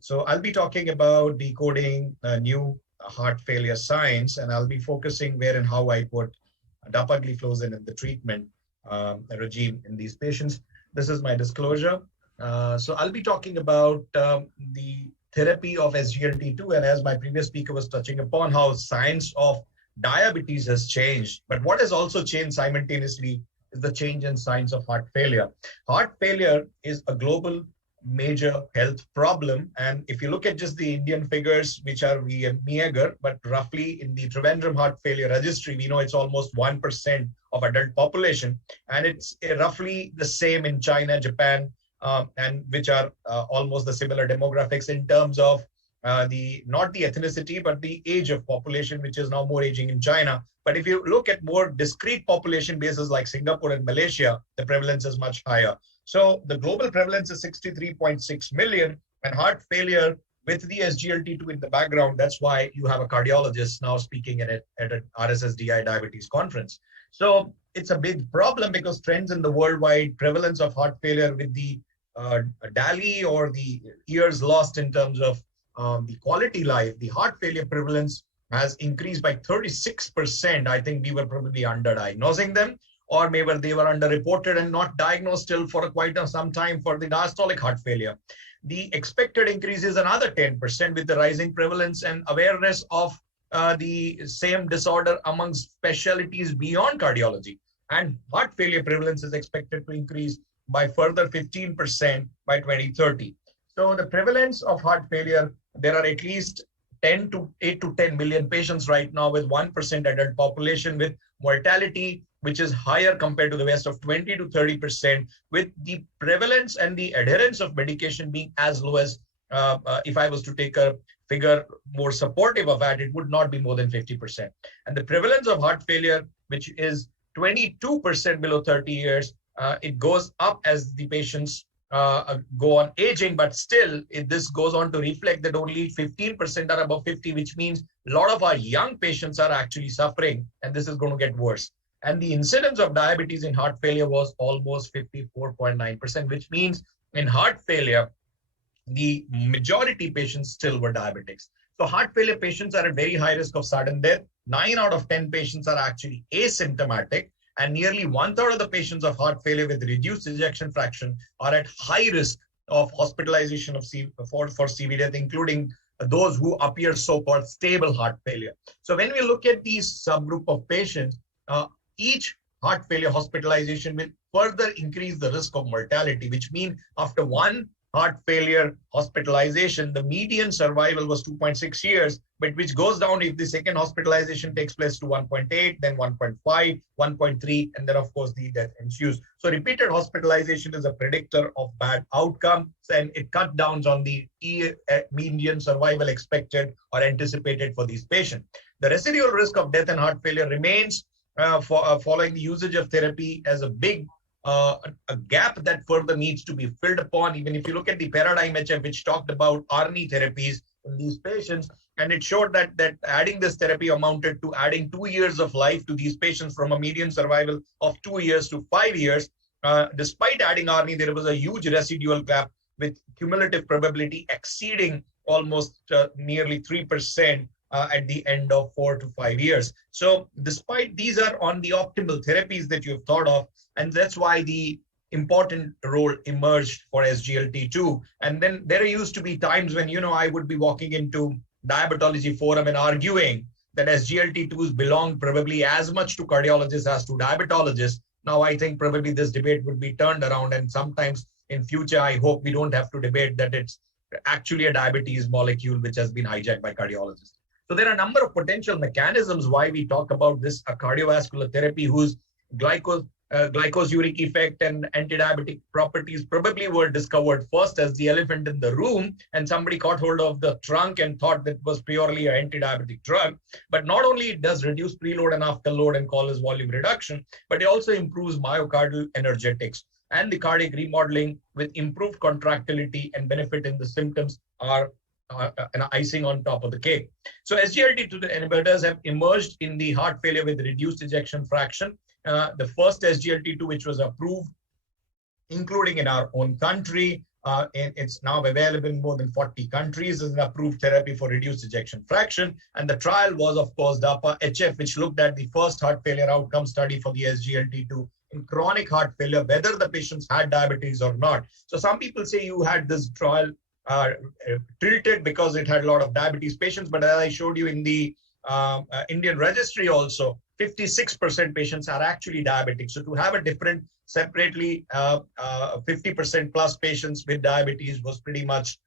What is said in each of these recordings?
So I'll be talking about decoding new heart failure science, and I'll be focusing where and how I put dapagliflozin in the treatment regime in these patients. This is my disclosure. So I'll be talking about the therapy of SGLT2, and as my previous speaker was touching upon, how science of diabetes has changed. But what has also changed simultaneously is the change in science of heart failure. Heart failure is a global major health problem. And if you look at just the Indian figures, which are meager, but roughly in the Trivandrum Heart Failure Registry, we know it's almost 1% of adult population. And it's roughly the same in China, Japan, and which are almost the similar demographics in terms of not the ethnicity, but the age of population, which is now more aging in China. But if you look at more discrete population bases like Singapore and Malaysia, the prevalence is much higher. So the global prevalence is 63.6 million, and heart failure with the SGLT2 in the background, that's why you have a cardiologist now speaking at an RSSDI diabetes conference. So it's a big problem because trends in the worldwide prevalence of heart failure with the DALY or the years lost in terms of the quality life, the heart failure prevalence has increased by 36%. I think we were probably underdiagnosing them, or maybe they were underreported and not diagnosed till for quite some time for the diastolic heart failure. The expected increase is another 10% with the rising prevalence and awareness of the same disorder among specialties beyond cardiology. And heart failure prevalence is expected to increase by further 15% by 2030. So the prevalence of heart failure, there are at least 8 to 10 million patients right now with 1% adult population with mortality, which is higher compared to the West of 20 to 30%, with the prevalence and the adherence of medication being as low as, if I was to take a figure more supportive of that, it would not be more than 50%. And the prevalence of heart failure, which is 22% below 30 years, it goes up as the patients go on aging, but still this goes on to reflect that only 15% are above 50, which means a lot of our young patients are actually suffering, and this is going to get worse. And the incidence of diabetes in heart failure was almost 54.9%, which means in heart failure, the majority patients still were diabetics. So heart failure patients are at very high risk of sudden death. 9 out of 10 patients are actually asymptomatic. And nearly 1/3 of the patients of heart failure with reduced ejection fraction are at high risk of hospitalization for CV death, including those who appear so-called stable heart failure. So when we look at these subgroup of patients, each heart failure hospitalization will further increase the risk of mortality, which means after one heart failure hospitalization, the median survival was 2.6 years, but which goes down if the second hospitalization takes place to 1.8, then 1.5, 1.3, and then of course the death ensues. So repeated hospitalization is a predictor of bad outcome, and it cut down on the median survival expected or anticipated for these patients. The residual risk of death and heart failure remains following the usage of therapy as a big a gap that further needs to be filled upon. Even if you look at the paradigm HF, which talked about ARNI therapies in these patients, and it showed that adding this therapy amounted to adding 2 years of life to these patients from a median survival of 2 years to 5 years. Despite adding ARNI, there was a huge residual gap with cumulative probability exceeding almost nearly 3% at the end of 4 to 5 years. So despite these are on the optimal therapies that you've thought of, and that's why the important role emerged for SGLT2. And then there used to be times when, I would be walking into diabetology forum and arguing that SGLT2s belong probably as much to cardiologists as to diabetologists. Now, I think probably this debate would be turned around, and sometimes in future, I hope we don't have to debate that it's actually a diabetes molecule which has been hijacked by cardiologists. So there are a number of potential mechanisms why we talk about this cardiovascular therapy whose glycosuric effect and anti-diabetic properties probably were discovered first as the elephant in the room, and somebody caught hold of the trunk and thought that was purely an anti-diabetic drug. But not only it does reduce preload and afterload and call as volume reduction, but it also improves myocardial energetics, and the cardiac remodeling with improved contractility and benefit in the symptoms are an icing on top of the cake. So SGLT2 inhibitors have emerged in the heart failure with reduced ejection fraction. The first SGLT2 which was approved, including in our own country, And it's now available in more than 40 countries as an approved therapy for reduced ejection fraction. And the trial was, of course, DAPA-HF, which looked at the first heart failure outcome study for the SGLT2 in chronic heart failure, whether the patients had diabetes or not. So some people say you had this trial tilted because it had a lot of diabetes patients, but as I showed you in the Indian registry also, 56% patients are actually diabetic. So to have a different separately 50% plus patients with diabetes was pretty much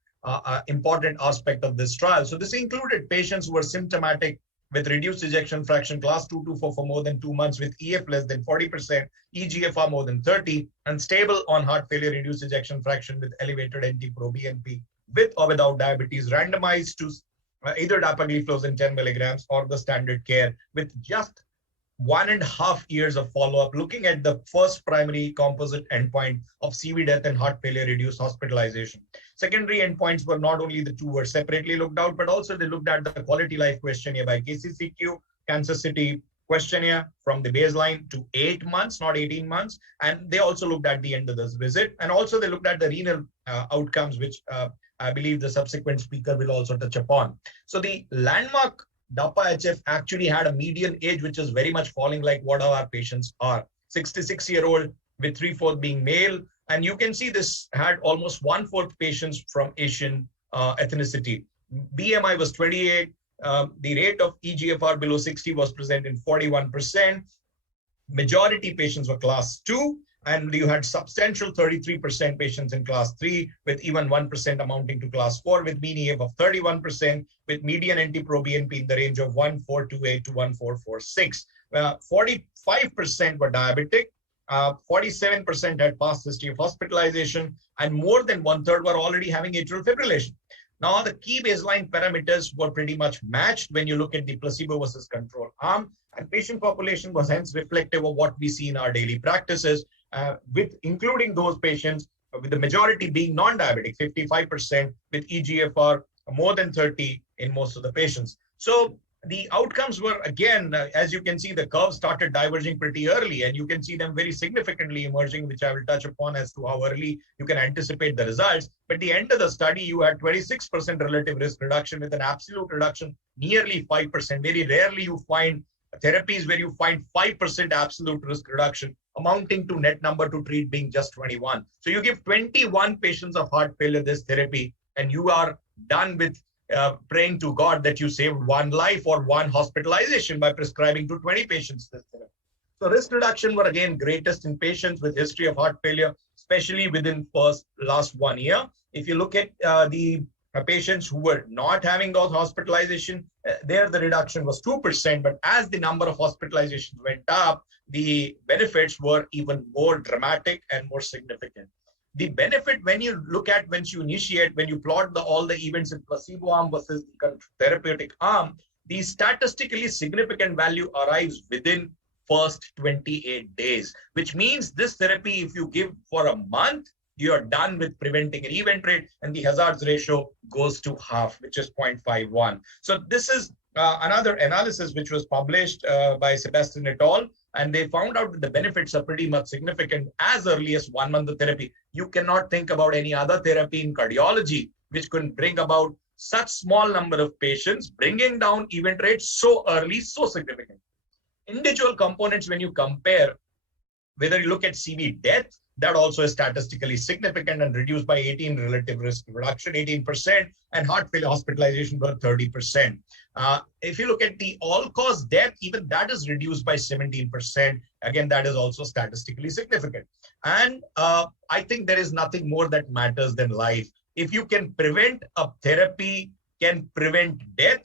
important aspect of this trial. So this included patients who were symptomatic with reduced ejection fraction class 2 to 4 for more than 2 months with EF less than 40%, EGFR more than 30, and stable on heart failure reduced ejection fraction with elevated NT-proBNP with or without diabetes, randomized to either dapagliflozin 10 milligrams or the standard care with just 1.5 years of follow-up, looking at the first primary composite endpoint of CV death and heart failure reduced hospitalization. Secondary endpoints were not only the two were separately looked out, but also they looked at the quality life questionnaire by KCCQ, Kansas City questionnaire from the baseline to 8 months, not 18 months. And they also looked at the end of this visit. And also they looked at the renal outcomes, which I believe the subsequent speaker will also touch upon. So the landmark DAPA-HF actually had a median age, which is very much falling like what our patients are. 66-year-old with 3/4 being male. And you can see this had almost 1/4 patients from Asian ethnicity. BMI was 28. The rate of EGFR below 60 was present in 41%. Majority patients were class 2. And you had substantial 33% patients in class 3, with even 1% amounting to class 4, with mean EF of 31%, with median NT-proBNP in the range of 1428 to 1446. 45% were diabetic, 47% had past history of hospitalization, and more than 1/3 were already having atrial fibrillation. Now, the key baseline parameters were pretty much matched when you look at the placebo versus control arm, and patient population was hence reflective of what we see in our daily practices, with including those patients with the majority being non-diabetic, 55% with EGFR more than 30 in most of the patients. So the outcomes were, again, as you can see, the curve started diverging pretty early, and you can see them very significantly emerging, which I will touch upon as to how early you can anticipate the results. But at the end of the study, you had 26% relative risk reduction with an absolute reduction nearly 5%. Very rarely you find therapies where you find 5% absolute risk reduction, amounting to net number to treat being just 21. So you give 21 patients of heart failure this therapy, and you are done with praying to God that you saved one life or one hospitalization by prescribing to 20 patients this therapy. So risk reduction were again greatest in patients with history of heart failure, especially within last 1 year. If you look at the patients who were not having those hospitalization, there the reduction was 2%, but as the number of hospitalizations went up, the benefits were even more dramatic and more significant. The benefit when you look at, when you plot all the events in placebo arm versus the therapeutic arm, the statistically significant value arrives within first 28 days, which means this therapy, if you give for a month, you are done with preventing an event rate, and the hazards ratio goes to half, which is 0.51. So this is another analysis which was published by Sebastian et al. And they found out that the benefits are pretty much significant as early as 1 month of therapy. You cannot think about any other therapy in cardiology which could bring about such small number of patients, bringing down event rates so early, so significant. Individual components, when you compare, whether you look at CV death, that also is statistically significant and reduced by 18 relative risk reduction, 18%, and heart failure hospitalization by 30%. If you look at the all-cause death, even that is reduced by 17%. Again, that is also statistically significant. And I think there is nothing more that matters than life. If you can prevent, a therapy can prevent death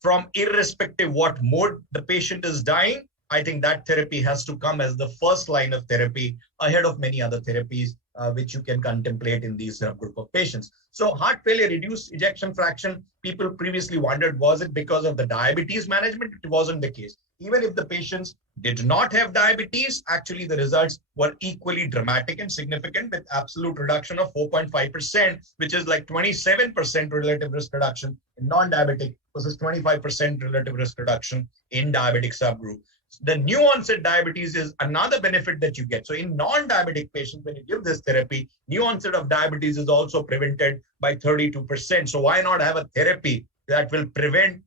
from irrespective what mode the patient is dying, I think that therapy has to come as the first line of therapy ahead of many other therapies which you can contemplate in these group of patients. So heart failure reduced ejection fraction, people previously wondered, was it because of the diabetes management? It wasn't the case. Even if the patients did not have diabetes, actually the results were equally dramatic and significant, with absolute reduction of 4.5%, which is like 27% relative risk reduction in non-diabetic versus 25% relative risk reduction in diabetic subgroup. The new onset diabetes is another benefit that you get. So in non-diabetic patients, when you give this therapy, new onset of diabetes is also prevented by 32%. So why not have a therapy that will prevent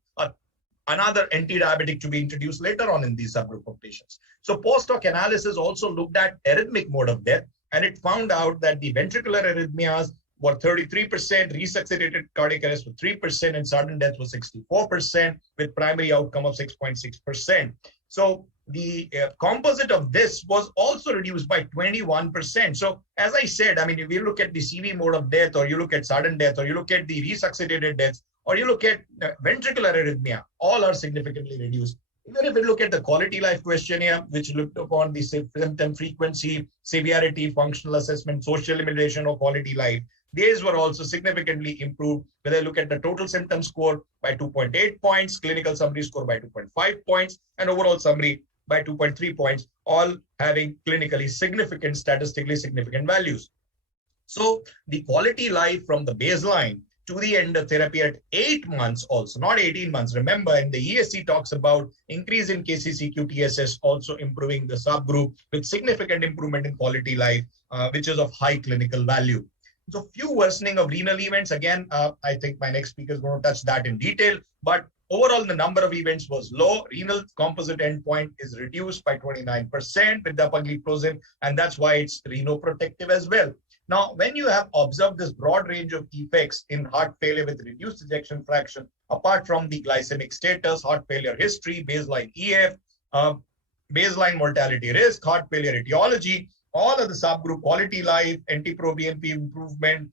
another anti-diabetic to be introduced later on in these subgroup of patients? So post-hoc analysis also looked at arrhythmic mode of death, and it found out that the ventricular arrhythmias were 33%, resuscitated cardiac arrest was 3%, and sudden death was 64%, with primary outcome of 6.6%. So the composite of this was also reduced by 21%. So as I said, I mean, if you look at the CV mode of death, or you look at sudden death, or you look at the resuscitated deaths, or you look at ventricular arrhythmia, all are significantly reduced. Even if we look at the quality life questionnaire, which looked upon the symptom frequency, severity, functional assessment, social limitation, or quality life, these were also significantly improved. Whether you look at the total symptom score by 2.8 points, clinical summary score by 2.5 points, and overall summary by 2.3 points, all having clinically significant, statistically significant values. So the quality life from the baseline to the end of therapy at 8 months also, not 18 months. Remember, and the ESC talks about increase in KCCQ-TSS also improving the subgroup with significant improvement in quality life, which is of high clinical value. So few worsening of renal events. Again, I think my next speaker is going to touch that in detail, but overall the number of events was low. Renal composite endpoint is reduced by 29% with dapagliflozin, and that's why it's renoprotective as well. Now, when you have observed this broad range of effects in heart failure with reduced ejection fraction, apart from the glycemic status, heart failure history, baseline EF, baseline mortality risk, heart failure etiology, all of the subgroup quality life, NT-proBNP improvement,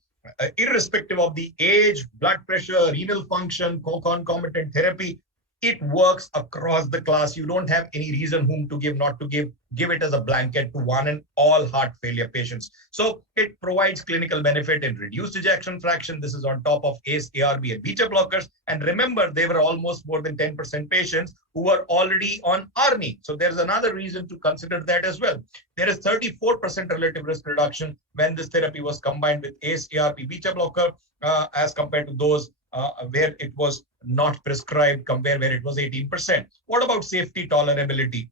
irrespective of the age, blood pressure, renal function, concomitant therapy, it works across the class. You don't have any reason whom to give, not to give it as a blanket to one and all heart failure patients. So it provides clinical benefit in reduced ejection fraction. This is on top of ACE, ARB, and beta blockers. And remember, they were almost more than 10% patients who were already on ARNI. So there's another reason to consider that as well. There is 34% relative risk reduction when this therapy was combined with ACE, ARB, beta blocker as compared to those where it was not prescribed, compare where it was 18%. What about safety tolerability?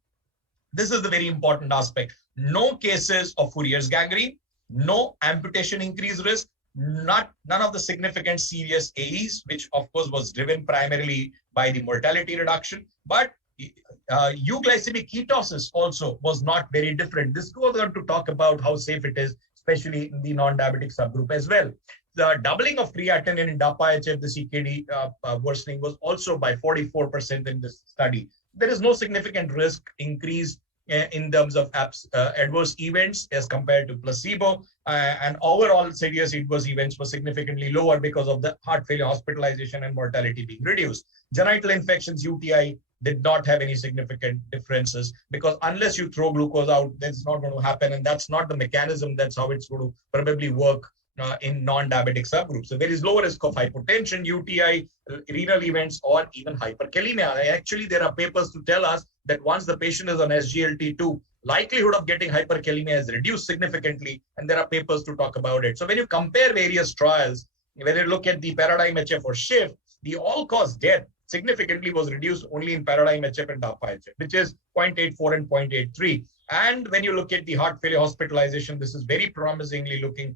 This is the very important aspect. No cases of Fourier's gangrene, no amputation increased risk, none of the significant serious AEs, which of course was driven primarily by the mortality reduction, but euglycemic ketosis also was not very different. This goes on to talk about how safe it is, especially in the non-diabetic subgroup as well. The doubling of creatinine in DAPA-HF, the CKD worsening was also by 44% in this study. There is no significant risk increase in terms of adverse events as compared to placebo, and overall serious adverse events were significantly lower because of the heart failure hospitalization and mortality being reduced. Genital infections, UTI, did not have any significant differences, because unless you throw glucose out, that's not going to happen, and that's not the mechanism. That's how it's going to probably work in non-diabetic subgroups. So there is low risk of hypotension, UTI, renal events, or even hyperkalemia. Actually, there are papers to tell us that once the patient is on SGLT2, likelihood of getting hyperkalemia is reduced significantly, and there are papers to talk about it. So when you compare various trials, when you look at the PARADIGM-HF or SHIFT, the all-cause death significantly was reduced only in PARADIGM-HF and DAPA-HF, which is 0.84 and 0.83. And when you look at the heart failure hospitalization, this is very promisingly looking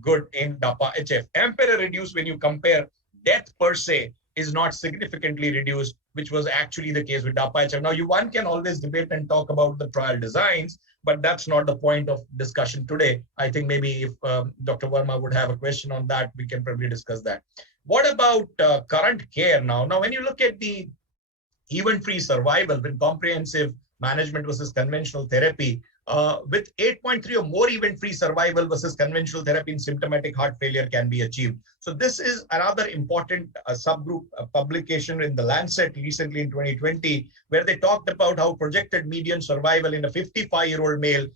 good in DAPA-HF. AMPERE reduced when you compare death per se is not significantly reduced, which was actually the case with DAPA-HF. Now, one can always debate and talk about the trial designs, but that's not the point of discussion today. I think maybe if Dr. Verma would have a question on that, we can probably discuss that. What about current care now? Now, when you look at the event-free survival with comprehensive management versus conventional therapy, with 8.3 or more event-free survival versus conventional therapy in symptomatic heart failure can be achieved. So this is another important subgroup publication in the Lancet recently in 2020, where they talked about how projected median survival in a 55-year-old male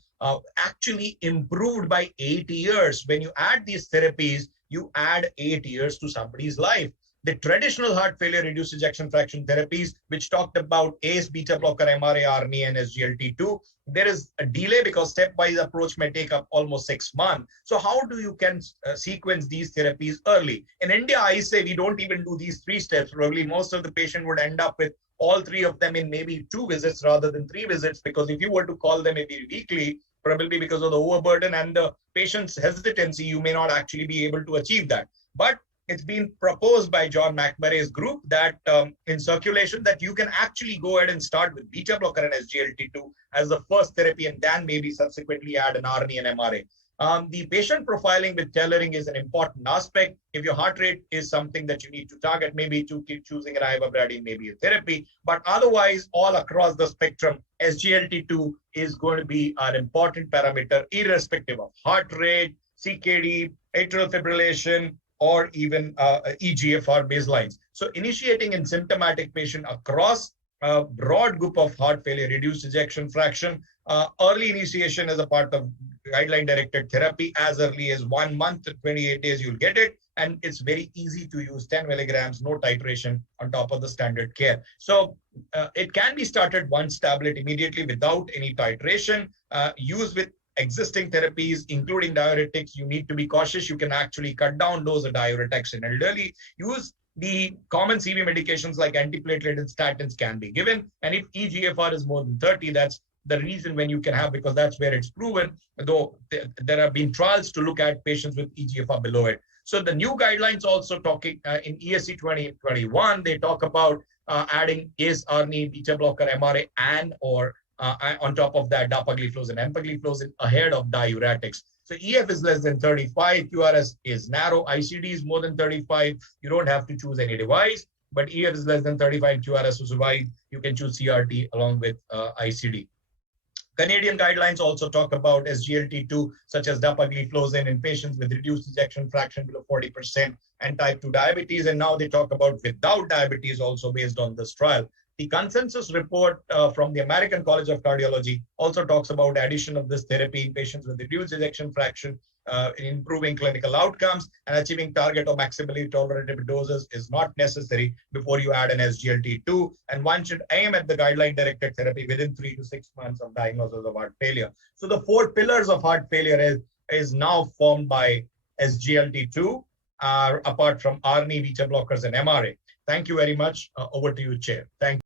actually improved by 8 years when you add these therapies you add 8 years to somebody's life. The traditional heart failure reduced ejection fraction therapies, which talked about ACE, beta blocker, MRA, ARNI, and SGLT2, there is a delay because stepwise approach may take up almost 6 months. So how do you can sequence these therapies early? In India, I say we don't even do these 3 steps. Probably most of the patient would end up with all 3 of them in maybe 2 visits rather than 3 visits, because if you were to call them maybe weekly, probably because of the overburden and the patient's hesitancy, you may not actually be able to achieve that. But it's been proposed by John McMurray's group that in circulation that you can actually go ahead and start with beta blocker and SGLT2 as the first therapy, and then maybe subsequently add an ARNI and MRA. The patient profiling with tailoring is an important aspect. If your heart rate is something that you need to target, maybe to keep choosing an ivabradine, maybe a therapy. But otherwise, all across the spectrum, SGLT2 is going to be an important parameter, irrespective of heart rate, CKD, atrial fibrillation, or even EGFR baselines. So initiating in symptomatic patient across a broad group of heart failure, reduced ejection fraction, early initiation as a part of guideline-directed therapy as early as 1 month to 28 days, you'll get it. And it's very easy to use, 10 milligrams, no titration on top of the standard care. So it can be started once tablet immediately without any titration, used with existing therapies, including diuretics. You need to be cautious. You can actually cut down dose of diuretics in elderly. Use the common CV medications like antiplatelet and statins can be given. And if EGFR is more than 30, that's the reason when you can have, because that's where it's proven, though there have been trials to look at patients with EGFR below it. So the new guidelines also talking in ESC 2021, they talk about adding ACE, ARNI, beta blocker, MRA, and or on top of that, dapagliflozin, empagliflozin ahead of diuretics. So EF is less than 35, QRS is narrow, ICD is more than 35. You don't have to choose any device, but EF is less than 35, QRS is wide. You can choose CRT along with ICD. Canadian guidelines also talk about SGLT2, such as dapagliflozin in patients with reduced ejection fraction below 40% and type 2 diabetes. And now they talk about without diabetes also based on this trial. The consensus report from the American College of Cardiology also talks about addition of this therapy in patients with reduced ejection fraction, improving clinical outcomes, and achieving target or maximally tolerated doses is not necessary before you add an SGLT2. And one should aim at the guideline-directed therapy within 3 to 6 months of diagnosis of heart failure. So the 4 pillars of heart failure is now formed by SGLT2, apart from ARNI, beta blockers, and MRA. Thank you very much. Over to you, Chair. Thank you.